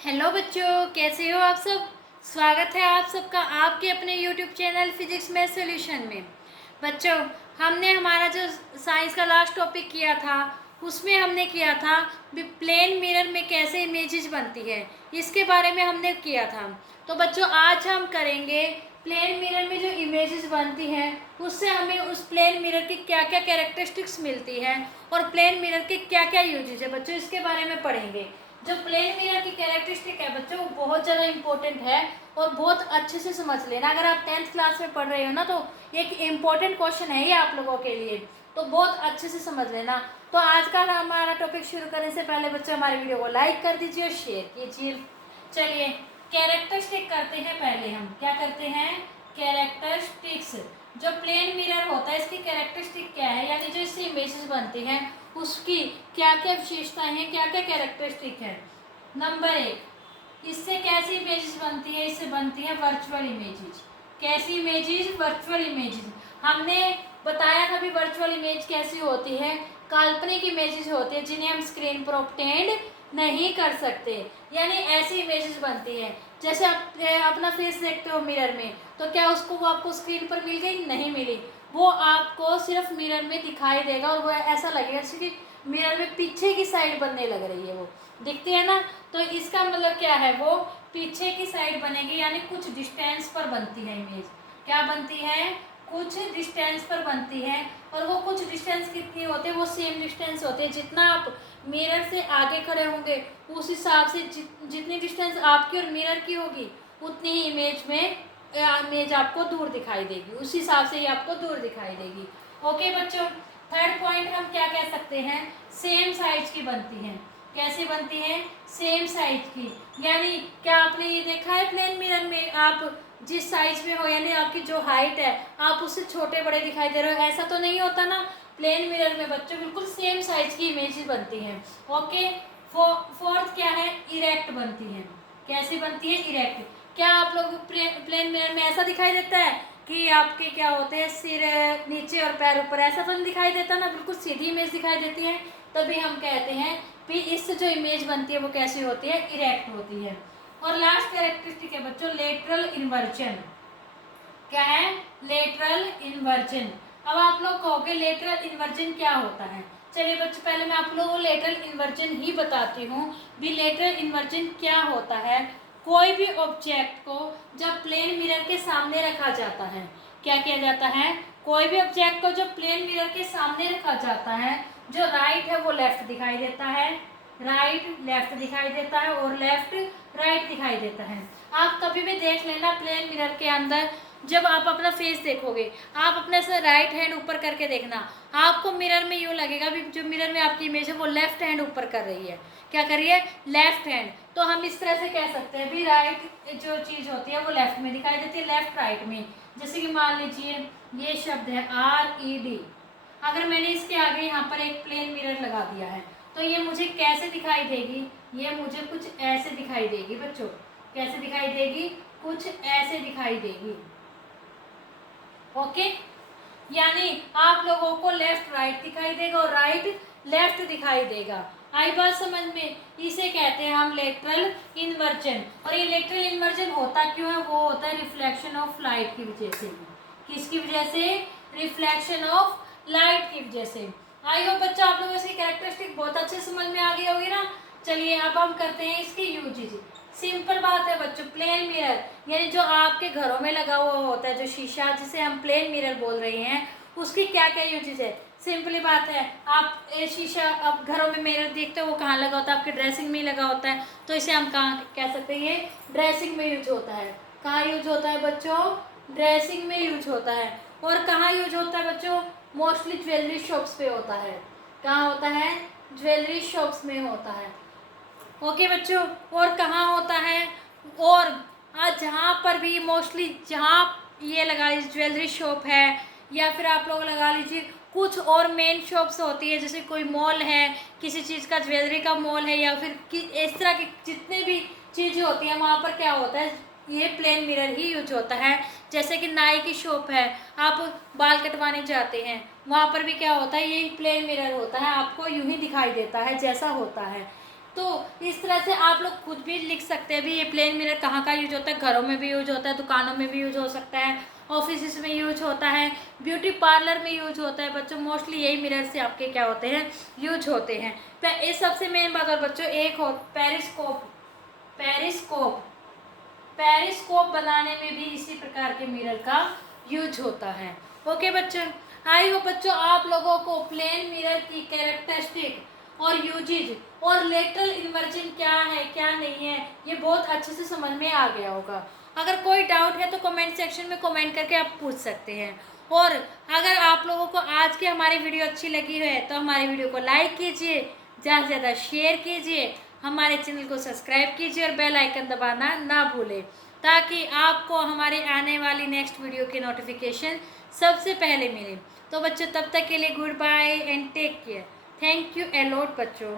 Hello बच्चों, कैसे हो आप सब। स्वागत है आप सबका आपके अपने YouTube channel physics math solution में। बच्चों, हमने हमारा जो साइंस का लास्ट टॉपिक किया था उसमें हमने किया था भी प्लेन मिरर में कैसे इमेजेस बनती है, इसके बारे में हमने किया था। तो बच्चों, आज हम करेंगे प्लेन मिरर में जो इमेजेस बनती हैं उससे हमें उस प्लेन मिरर की क्या क्या कैरेक्टरिस्टिक्स मिलती है और प्लेन मिरर के क्या क्या यूजेस है बच्चों, इसके बारे में पढ़ेंगे। जो प्लेन मिरर की कैरेक्टरिस्टिक है बच्चों वो बहुत ज़्यादा इंपॉर्टेंट है और बहुत अच्छे से समझ लेना। अगर आप 10th क्लास में पढ़ रहे हो ना तो एक इम्पॉर्टेंट क्वेश्चन है ये आप लोगों के लिए, तो बहुत अच्छे से समझ लेना। तो आज का हमारा टॉपिक शुरू करने से पहले बच्चों हमारे वीडियो को लाइक कर दीजिए और शेयर कीजिए। चलिए कैरेक्टरिस्टिक करते हैं। पहले हम क्या करते हैं, कैरेक्टरिस्टिक्स। जो प्लेन मिरर होता है इसकी कैरेक्टरिस्टिक क्या है, यानी जो इससे इमेजेस बनती हैं उसकी क्या क्या विशेषताएं हैं, क्या क्या कैरेक्टरिस्टिक है। नंबर 1, इससे कैसी इमेजेस बनती है, इससे बनती है वर्चुअल इमेजेस। कैसी इमेजेस, वर्चुअल इमेजेस। हमने बताया था भी वर्चुअल इमेज कैसी होती है, काल्पनिक इमेजेस होती है जिन्हें हम स्क्रीन पर ऑब्टेंड नहीं कर सकते, यानी ऐसी इमेजेस बनती है। जैसे आप अपना फेस देखते हो मिरर में, तो क्या उसको वो आपको स्क्रीन पर मिल गई, नहीं मिली, वो आपको सिर्फ मिरर में दिखाई देगा और वो ऐसा लगेगा जैसे कि मिरर में पीछे की साइड बनने लग रही है, वो दिखती है ना। तो इसका मतलब क्या है, वो पीछे की साइड बनेगी, यानी कुछ डिस्टेंस पर बनती है इमेज। क्या बनती है, कुछ डिस्टेंस पर बनती है। और वो कुछ डिस्टेंस कितनी होती है, वो सेम डिस्टेंस होती है। जितना आप मिरर से आगे खड़े होंगे उस हिसाब से जितनी डिस्टेंस आपकी और मिरर की होगी उतनी ही इमेज आपको दूर दिखाई देगी, उस हिसाब से ही आपको दूर दिखाई देगी। ओके बच्चों, थर्ड पॉइंट हम क्या कह सकते हैं, सेम साइज की बनती है। कैसी बनती है, सेम साइज की। यानी क्या आपने ये देखा है प्लेन मिरर में आप जिस साइज में हो, यानी आपकी जो हाइट है आप उससे छोटे बड़े दिखाई दे रहे हो, ऐसा तो नहीं होता ना। प्लेन मिरर में बच्चों बिल्कुल सेम साइज की इमेजेस बनती हैं। ओके, फोर्थ क्या है, इरेक्ट बनती है। कैसी बनती है, इरेक्ट। क्या आप लोग प्लेन मिरर में ऐसा दिखाई देता है कि आपके क्या होते हैं, सिर नीचे और पैर ऊपर, ऐसा तो नहीं दिखाई देता ना, बिल्कुल सीधी इमेज दिखाई देती है। तभी हम कहते हैं कि इससे जो इमेज बनती है वो कैसी होती है, इरेक्ट होती है। और लास्ट कैरेक्टरिस्टिक है बच्चों लेटरल इन्वर्जन। क्या है, लेटरल इन्वर्जन। अब आप लोग कहोगे लेटरल इन्वर्जन क्या होता है। चलिए बच्चों, पहले मैं आप लोगों को लेटरल इन्वर्जन ही बताती हूँ भी लेटरल इन्वर्जन क्या होता है। कोई भी ऑब्जेक्ट को जब प्लेन मिरर के सामने रखा जाता है, क्या किया जाता है, कोई भी ऑब्जेक्ट को जब प्लेन मिरर के सामने रखा जाता है, जो राइट है वो लेफ्ट दिखाई देता है, राइट लेफ्ट दिखाई देता है और लेफ्ट राइट दिखाई देता है। आप कभी भी देख लेना प्लेन मिरर के अंदर, जब आप अपना फेस देखोगे आप अपने से राइट हैंड ऊपर करके देखना, आपको मिरर में यूँ लगेगा भी जो मिरर में आपकी इमेज है वो लेफ्ट हैंड ऊपर कर रही है। क्या कर रही है, लेफ्ट हैंड। तो हम इस तरह से कह सकते हैं भी राइट जो चीज़ होती है वो लेफ्ट में दिखाई देती है, लेफ्ट राइट में। जैसे कि मान लीजिए ये शब्द है RED, अगर मैंने इसके आगे यहाँ पर एक प्लेन मिरर लगा दिया है तो ये मुझे कैसे दिखाई देगी, ये मुझे कुछ ऐसे दिखाई देगी बच्चों। कैसे दिखाई देगी, कुछ ऐसे दिखाई देगी। ओके, यानी आप लोगों को लेफ्ट राइट दिखाई देगा और राइट लेफ्ट दिखाई देगा। आई बात समझ में, इसे कहते हैं हम लेटरल इन्वर्जन। और ये लेटरल इन्वर्जन होता क्यों है, वो होता है रिफ्लेक्शन ऑफ लाइट की वजह से। किसकी वजह से, रिफ्लेक्शन ऑफ लाइट की वजह से। आई होप बच्चा आप लोगों को इसकी कैरेक्टरिस्टिक बहुत अच्छे समझ में आ गई होगी ना। चलिए अब हम करते हैं इसकी यूजेज। सिंपल बात है बच्चों, प्लेन मिरर यानी जो आपके घरों में लगा हुआ होता है जो शीशा, जिसे हम प्लेन मिरर बोल रहे हैं, उसकी क्या क्या यूजेज है। सिंपली बात है, आप शीशा आप घरों में मिरर देखते हो वो कहाँ लगा होता है, आपके ड्रेसिंग में ही लगा होता है, तो इसे हम कहाँ कह सकते हैं, ये ड्रेसिंग में यूज होता है। कहाँ यूज होता है बच्चों, ड्रेसिंग में यूज होता है। और कहाँ यूज होता है बच्चों, मोस्टली ज्वेलरी शॉप्स पे होता है। कहाँ होता है, ज्वेलरी शॉप्स में होता है। ओके बच्चों, और कहाँ होता है, और आज जहाँ पर भी मोस्टली जहाँ ये लगा लीजिए ज्वेलरी शॉप है या फिर आप लोग लगा लीजिए कुछ और मेन शॉप्स होती है, जैसे कोई मॉल है, किसी चीज़ का ज्वेलरी का मॉल है, या फिर इस तरह की जितने भी चीज़ें होती हैं वहाँ पर क्या होता है, ये प्लेन मिरर ही यूज होता है। जैसे कि नाई की शॉप है, आप बाल कटवाने जाते हैं वहाँ पर भी क्या होता है, ये प्लेन मिरर होता है, आपको यूं ही दिखाई देता है जैसा होता है। तो इस तरह से आप लोग खुद भी लिख सकते हैं भी ये प्लेन मिरर कहाँ का यूज होता है। घरों में भी यूज होता है, दुकानों में भी यूज हो सकता है, ऑफिस में यूज होता है, ब्यूटी पार्लर में यूज होता है। बच्चों मोस्टली यही मिरर से आपके क्या होते हैं, यूज होते हैं। ये सबसे मेन बात। और बच्चों एक हो पेरिस्कोप, पेरिस्कोप पेरिस्कोप बनाने में भी इसी प्रकार के मिरर का यूज होता है। ओके बच्चों, आई होप बच्चों आप लोगों को प्लेन मिरर की कैरेक्टरिस्टिक और यूजेज और लेटरल इन्वर्जन क्या है क्या नहीं है ये बहुत अच्छे से समझ में आ गया होगा। अगर कोई डाउट है तो कमेंट सेक्शन में कमेंट करके आप पूछ सकते हैं। और अगर आप लोगों को आज की हमारी वीडियो अच्छी लगी है तो हमारी वीडियो को लाइक कीजिए, ज़्यादा से ज़्यादा शेयर कीजिए, हमारे चैनल को सब्सक्राइब कीजिए और बेल आइकन दबाना ना भूलें, ताकि आपको हमारी आने वाली नेक्स्ट वीडियो की नोटिफिकेशन सबसे पहले मिले। तो बच्चों तब तक के लिए good bye and take care. Thank you a lot बच्चों।